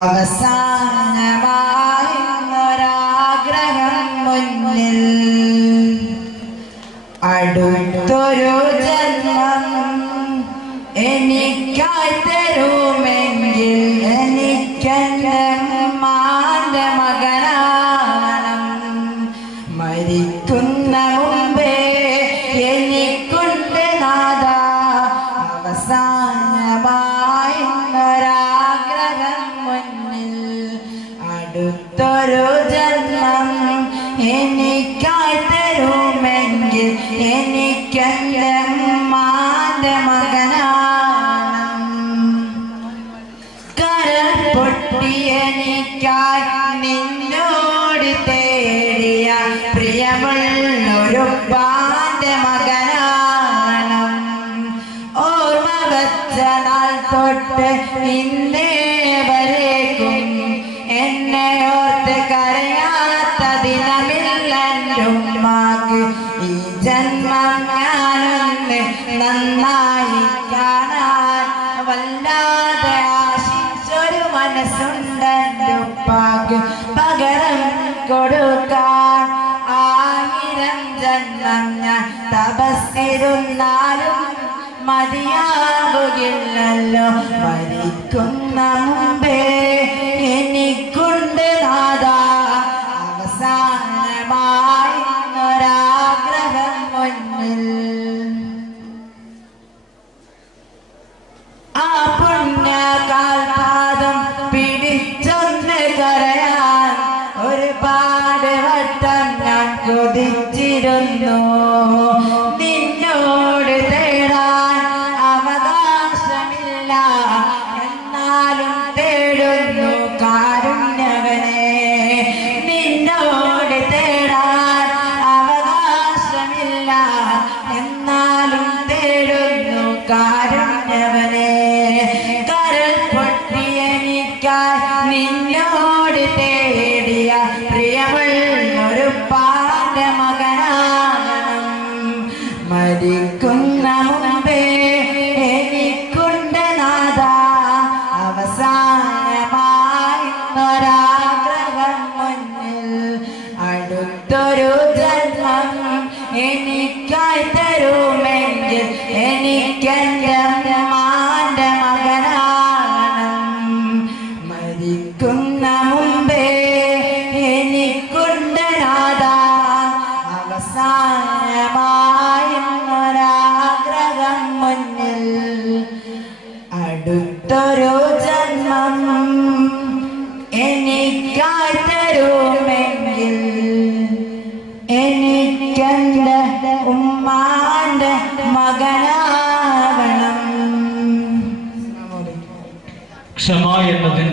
Agasar. തപസ്സിരുന്നാലും മതിയാവുകില്ലല്ലോ മരിക്കുന്ന മുമ്പേ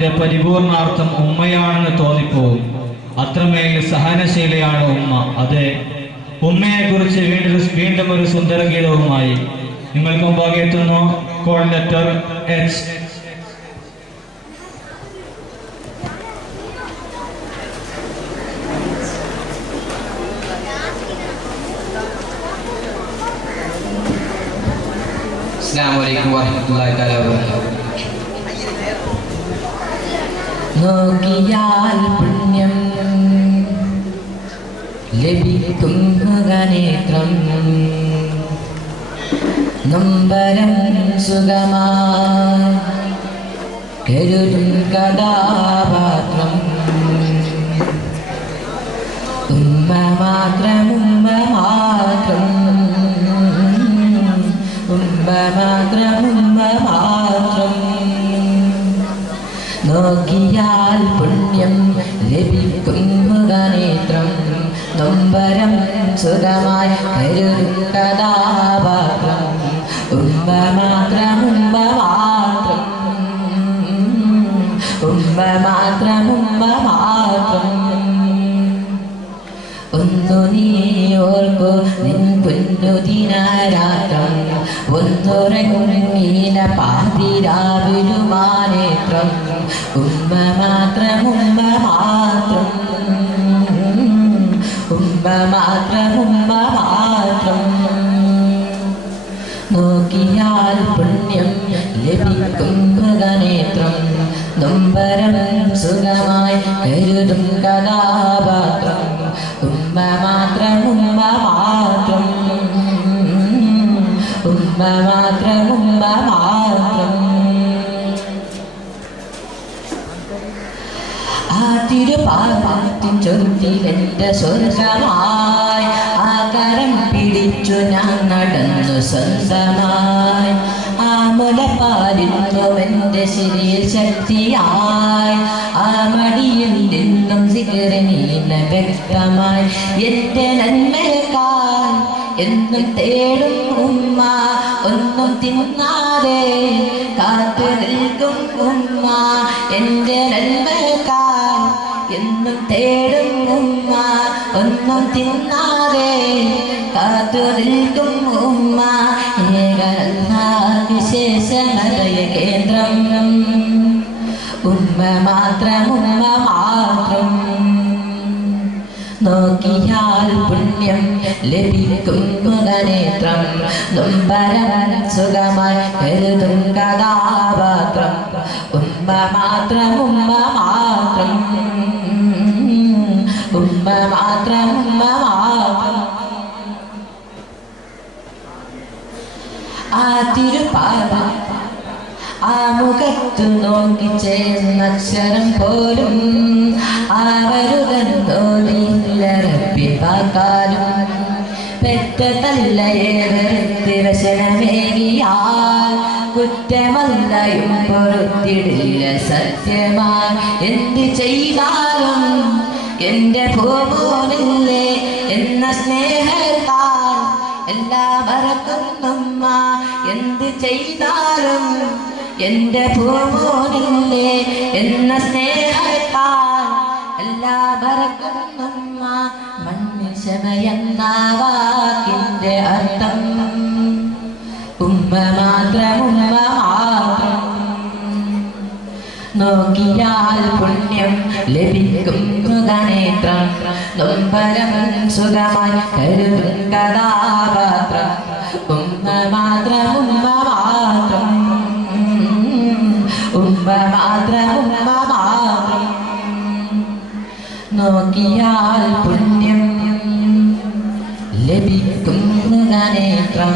അതിന്റെ പരിപൂർണാർത്ഥം ഉമ്മയാണെന്ന് തോന്നിപ്പോകും. അത്രമേൽ സഹനശീലയാണ് ഉമ്മ. അതെ ഉമ്മയെ കുറിച്ച് വീണ്ടും വീണ്ടും ഒരു സുന്ദരഗീതവുമായി. നിങ്ങൾക്ക് മുമ്പാകെ എത്തുന്നു കോൾ ലെറ്റർ എച്ച്. അസ്സാം വലൈക്കും വാഹമത്തല്ലാ വാബർക്കാത്തു നോക്കിയാൽ പുണ്യം. ലഭിക്കും മുഖനേത്രം നൊമ്പരം സുഖമാ. കരുതും കഥാപാത്രം. ഉമ്മ മാത്രം ഉമ്മ മാത്രം സ്വർഗമായി ആ കരം പിടിച്ചു ഞാൻ നടന്നു സ്വന്തമായി. ആ മുലപ്പാലിന്നുവെന്റെ ശരീര ശക്തിയായി. ആ മടിയിൽ നിന്നും സിഗറിനീന വ്യക്തമായി. എന്റെ നന്മയേക്കാൾ എന്നും തേടും ഉമ്മ. ഒന്നും തിന്നാതെ കാത്തു നിൽക്കും ഉമ്മ. എന്റെ നന്മയേക്കാൾ എന്നും തേടും തിന്നാതെ കാത്തു നിൽക്കും ഉമ്മ. വിശേഷമതയ കേന്ദ്രം. ഉമ്മ മാത്രം ഉമ്മ മാത്രം. നോക്കിയാൽ പുണ്യം ലഭിക്കും മുഖനേത്രം നൊമ്പരം സുഖമായി കരുതും കഥാപാത്രം. ഉമ്മ മാത്രം ഉമ്മ തിരുപ്പാദം ആ മുഖത്തു നോക്കി ചേർന്നക്ഷരം പോലും ആ വരുതോടിയിലറപ്പിപ്പാക്കാലും പെറ്റ തല്ലയേവരത്തിരശനമേകിയാൽ കുറ്റമല്ലയും പൊറുത്തിടില്ല സത്യമായി എന്ത് ചെയ്താലും എന്റെ ഭൂമോനില്ലേ എന്ന സ്നേഹത്താൽ എല്ലാം മറക്കുന്നുമ്മ എന്ത് ചെയ്താലും എന്റെ പൂമോനില്ലേ എന്ന സ്നേഹത്താൽ എല്ലാം മറക്കുന്നുമ്മ മണ്ണിശമയെന്ന വാക്കിന്റെ അർത്ഥം നോക്കിയാൽ പുണ്യം ലഭിക്കും. മുഖനേത്രം നൊമ്പരം സുഖമായി കരുതും കഥാപാത്രം. ഉമ്മ മാത്രം ഉമ്മ മാത്രം. ഉമ്മ മാത്രം ഉമ്മ മാത്രം. നോക്കിയാൽ പുണ്യം ലഭിക്കും. മുഖനേത്രം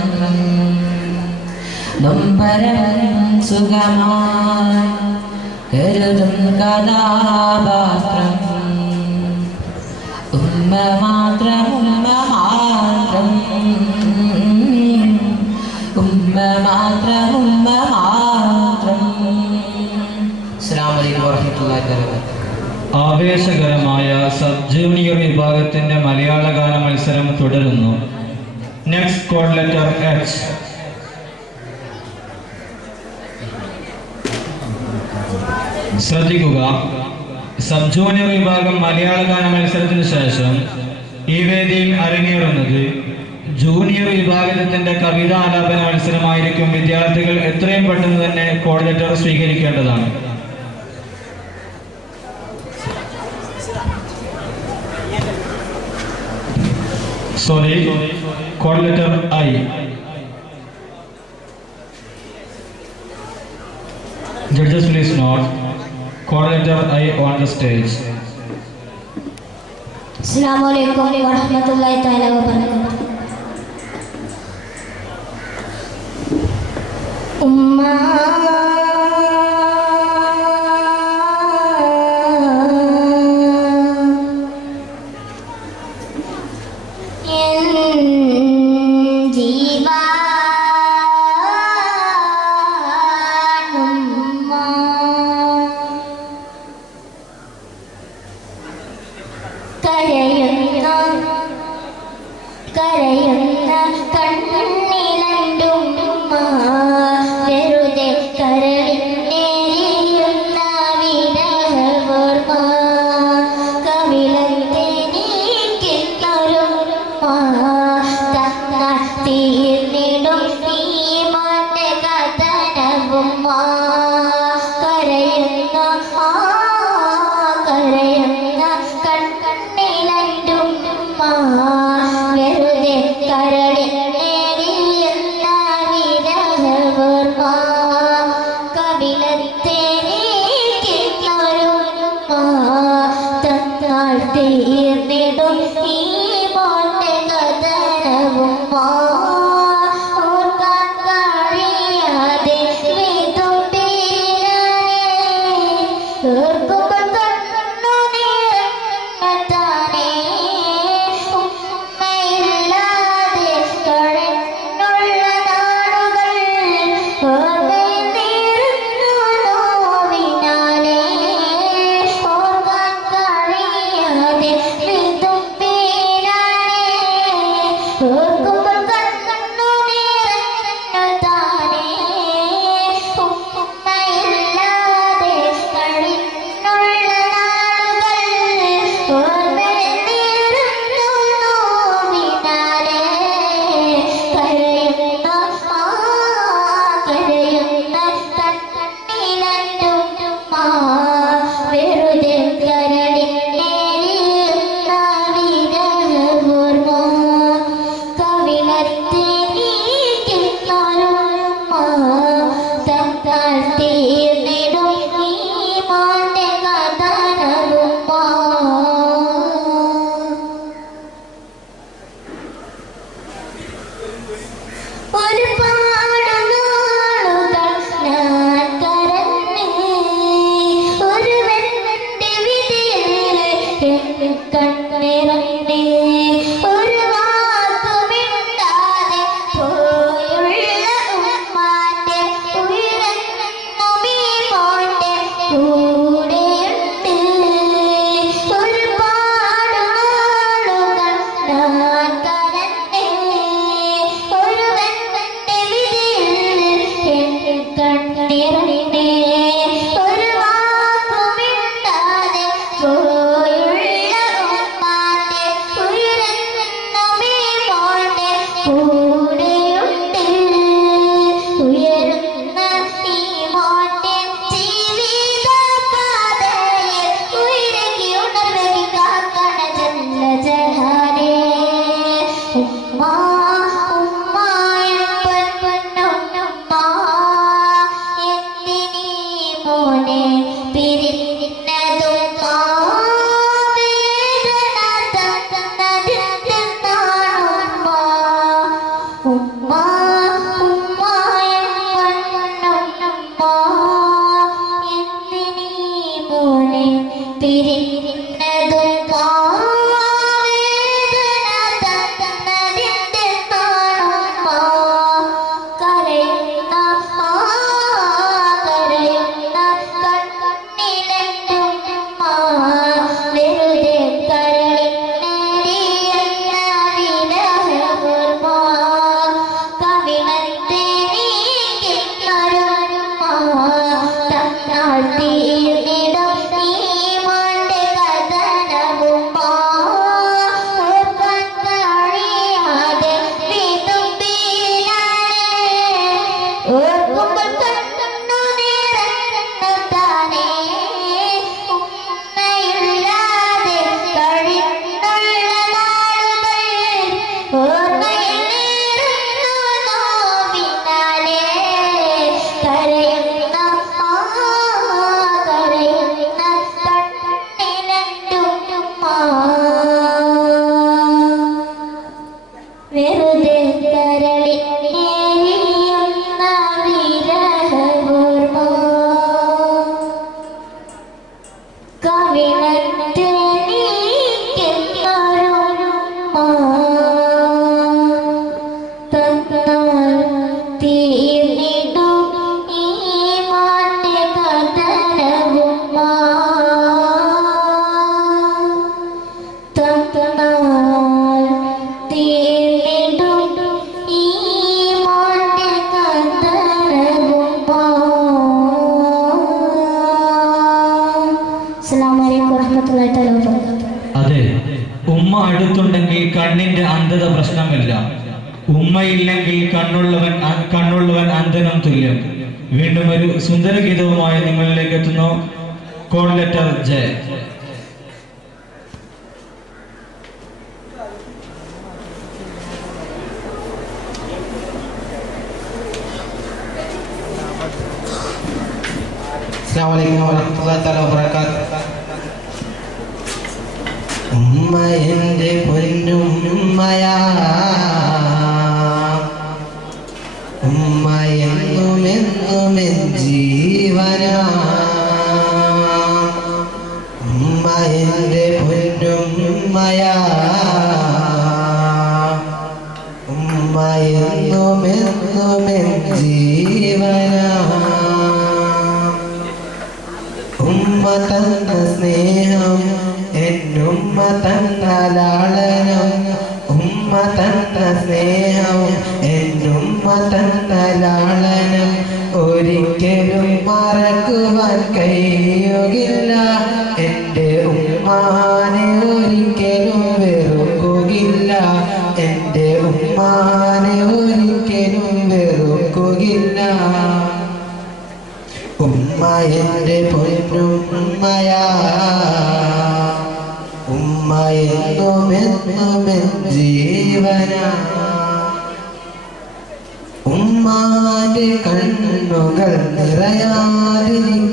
നൊമ്പരം സുഖമായി കരുതും കഥാപാത്രം. ഉമ്മ മാത്രം ഉമ്മ മാത്രം ഉമ്മ മാത്രം ഉമ്മ മാത്രം അസ്സാം വലൈക്കും വർഹമത്തല്ലാഹി തആല ആവേശകരമായ സബ് ജൂനിയർ വിഭാഗത്തിന്റെ മലയാള ഗാന മത്സരം തുടരുന്നു. നെക്സ്റ്റ് കോഡ് ലെറ്റർ എച്ച് ശ്രദ്ധിക്കുക. സബ് ജൂനിയർ വിഭാഗം മലയാള ഗാന മത്സരത്തിന് ശേഷം ഈ വേദിയിൽ അരങ്ങേറുന്നത് ജൂനിയർ വിഭാഗത്തിന്റെ കവിതാ ആലാപന മത്സരമായിരിക്കും. വിദ്യാർത്ഥികൾ എത്രയും പെട്ടെന്ന് തന്നെ coordinator സ്വീകരിക്കേണ്ടതാണ്. Sorry coordinator I judges please please Coordinator I on the stage. Assalamu alaikum wa rahmatullahi ta'ala wa barakatuh. Ummah ഉമ്മയില്ലെങ്കിൽ കണ്ണുള്ളവൻ കണ്ണുള്ളവൻ അന്ധനം തുല്യം. വീണ്ടും ഒരു സുന്ദരഗീതവുമായി നിങ്ങളിലേക്ക് എത്തുന്നു. Code letter J. ഉമ്മാനെ ഒരിക്കലും വെറുക്കുകയില്ല. എന്റെ ഉമ്മാനെ ഒരിക്കലും വെറുക്കുകയില്ല. ഉമ്മ എന്റെ പൊന്നുമ്മയാ ഉമ്മ എന്നും എന്നും ജീവനാ. ഉമ്മാന്റെ കണ്ണുകൾ നിറയാതിരിക്കാൻ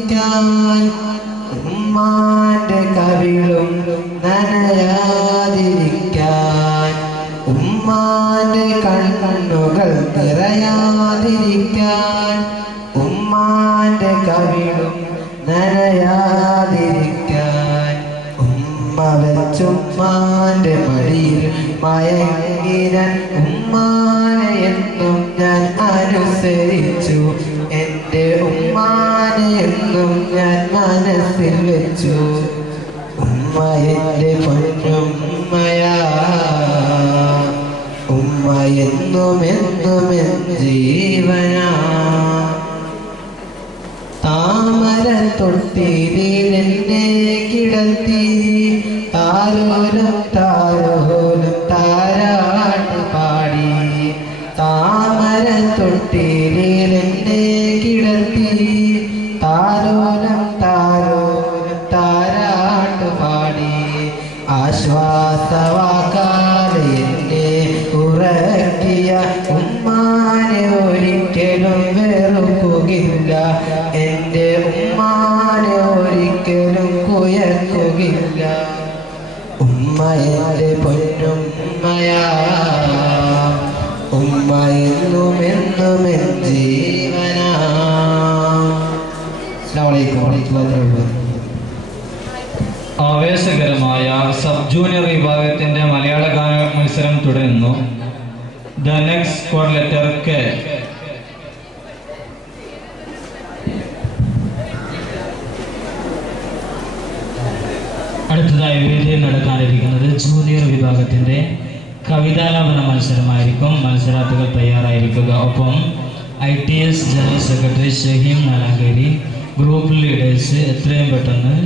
നിറയാതിരിക്കാൻ ഉമ്മാന്റെ കവിളും നനയാതിരിക്കാൻ. ഉമ്മ വെച്ചുമ്മാന്റെ മടിയിൽ മയങ്ങിരൻ ഉമ്മാനെ എന്നും ഞാൻ അനുസരിച്ചു. എന്റെ ഉമ്മാനെ എന്നും ഞാൻ മനസ്സിൽ വെച്ചു. ഉമ്മ എന്റെ താമര തൊട്ടിലെന്നെ മത്സരം തുടരുന്നു. The next code letter K അടുത്തതായി വേദിയിൽ നടക്കാനിരിക്കുന്നത് ജൂനിയർ വിഭാഗത്തിന്റെ കവിതാലാപന മത്സരമായിരിക്കും. മത്സരാർത്ഥികൾ തയ്യാറായിരിക്കുക. ഒപ്പം I T S general secretary Shaheem Nalankeri group leaders എത്രയും പെട്ടെന്ന്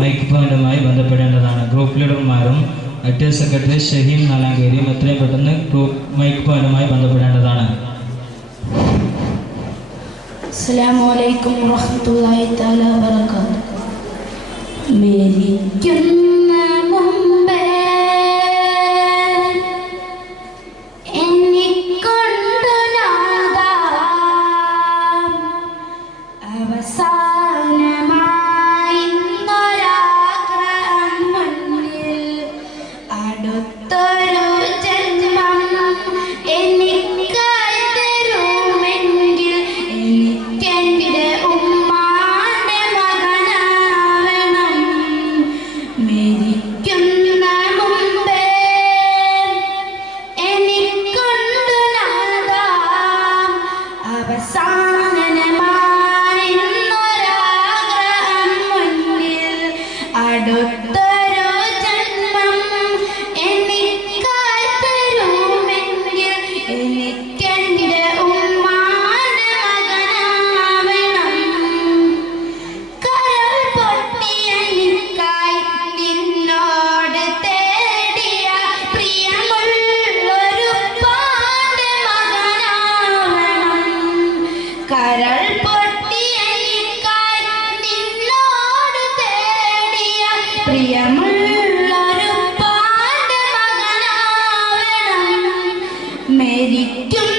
മൈക്ക് പോയിന്റുമായി ബന്ധപ്പെടേണ്ടതാണ്. ഗ്രൂപ്പ് ലീഡർമാരും ഐ സെക്രട്ടറി ഷഹീം നാലാങ്കേരിയും എത്രയും പെട്ടെന്ന് മൈക്ക് പോയിന്റുമായി ബന്ധപ്പെടേണ്ടതാണ്. അസ്സലാമു അലൈക്കും വറഹ്മത്തുള്ളാഹി മരിക്കുന്ന മുമ്പേ